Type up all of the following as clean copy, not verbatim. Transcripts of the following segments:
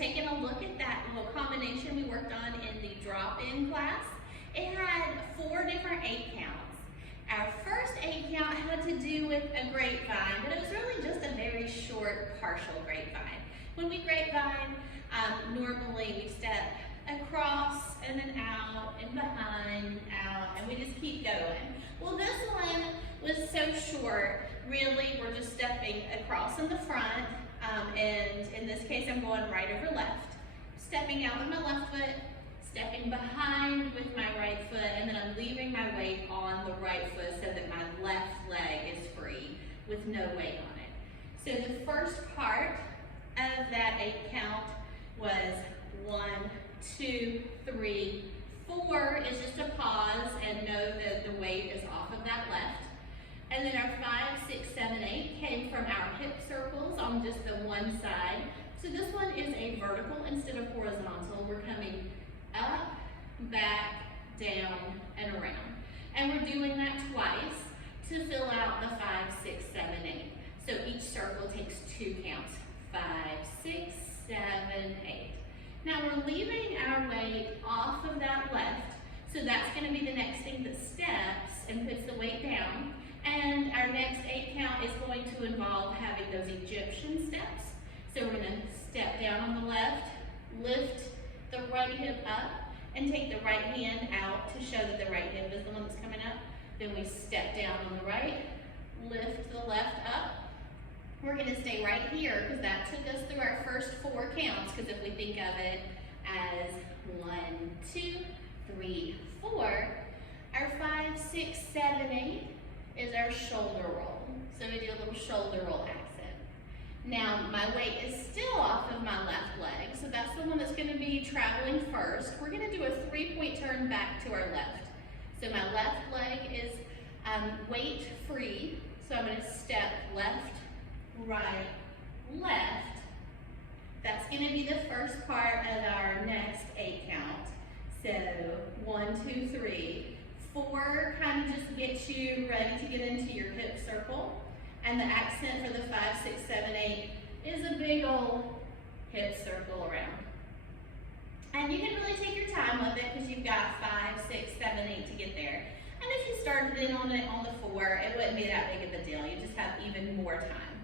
taking a look at that little combination we worked on in the drop-in class. It had 4 different 8 counts. Our first 8 count had to do with a grapevine, but it was really just a very short partial grapevine. When we grapevine, normally we step across and then out and behind, out, and we just keep going. Well, this one was so short, really we're just stepping across in the front, and in this case I'm going right over left, stepping out with my left foot, stepping behind with my right foot, and then I'm leaving my weight on the right foot so that my left leg is free with no weight on it. So the first part of that 8 count was 1, 2, 3, 4 is just a pause and know that the weight is off of that left. And then our 5, 6, 7, 8 came from our hip circles on just the one side. So this one is a vertical instead of horizontal. We're coming up, back, down, and around. And we're doing that twice to fill out the 5, 6, 7, 8. So each circle takes 2 counts. 5, 6, 7, 8. Now we're leaving our weight off of that left, so that's going to be the next thing that steps and puts the weight down. And our next 8 count is going to involve having those Egyptian steps. So we're going to step down on the left, lift the right hip up, and take the right hand out to show that the right hip is the one that's coming up. Then we step down on the right, lift the left up. We're going to stay right here because that took us through our first 4 counts, because if we think of it as 1, 2, 3, 4, our 5, 6, 7, 8 is our shoulder roll. So we do a little shoulder roll accent. Now my weight is still off of my left leg, so that's the one that's going to be traveling first. We're going to do a 3-point turn back to our left. So my left leg is weight free, so I'm going to step left, right, left. That's going to be the first part of our next 8 count. So 1, 2, 3. 4 kind of just gets you ready to get into your hip circle. And the accent for the 5, 6, 7, 8 is a big old hip circle around. And you can really take your time with it because you've got 5, 6, 7, 8 to get there. And if you started in on it on the 4, it wouldn't be that big of a deal. You just have even more time.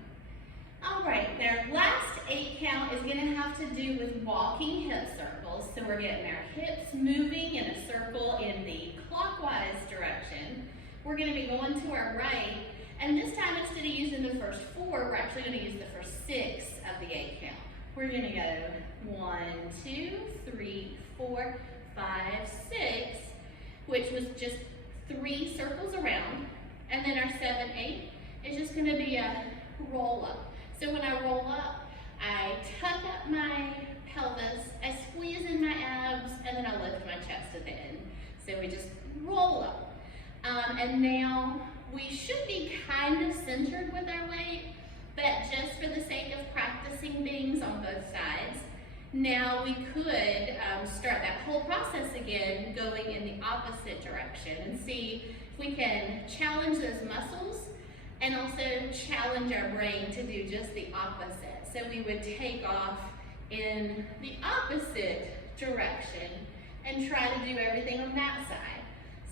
All right, our last 8 count is going to have to do with walking hip circles. So we're getting our hips moving in a circle in the clockwise direction. We're going to be going to our right, and this time instead of using the first 4, we're actually going to use the first 6 of the 8 count. We're going to go 1, 2, 3, 4, 5, 6, which was just 3 circles around, and then our 7, 8 is just going to be a roll up. So when I roll up, I tuck up my pelvis, I squeeze in my abs, and then I lift my chest at the end. So we just roll up. And now we should be kind of centered with our weight, but just for the sake of practicing things on both sides, now we could start that whole process again going in the opposite direction and see if we can challenge those muscles and also challenge our brain to do just the opposite. So we would take off in the opposite direction and try to do everything on that side.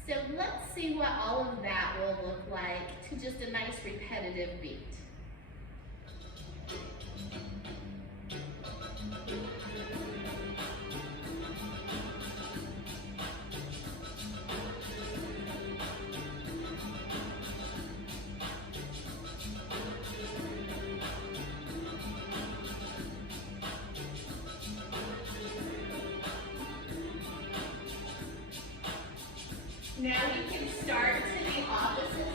So let's see what all of that will look like to just a nice repetitive beat. Now you can start to the opposite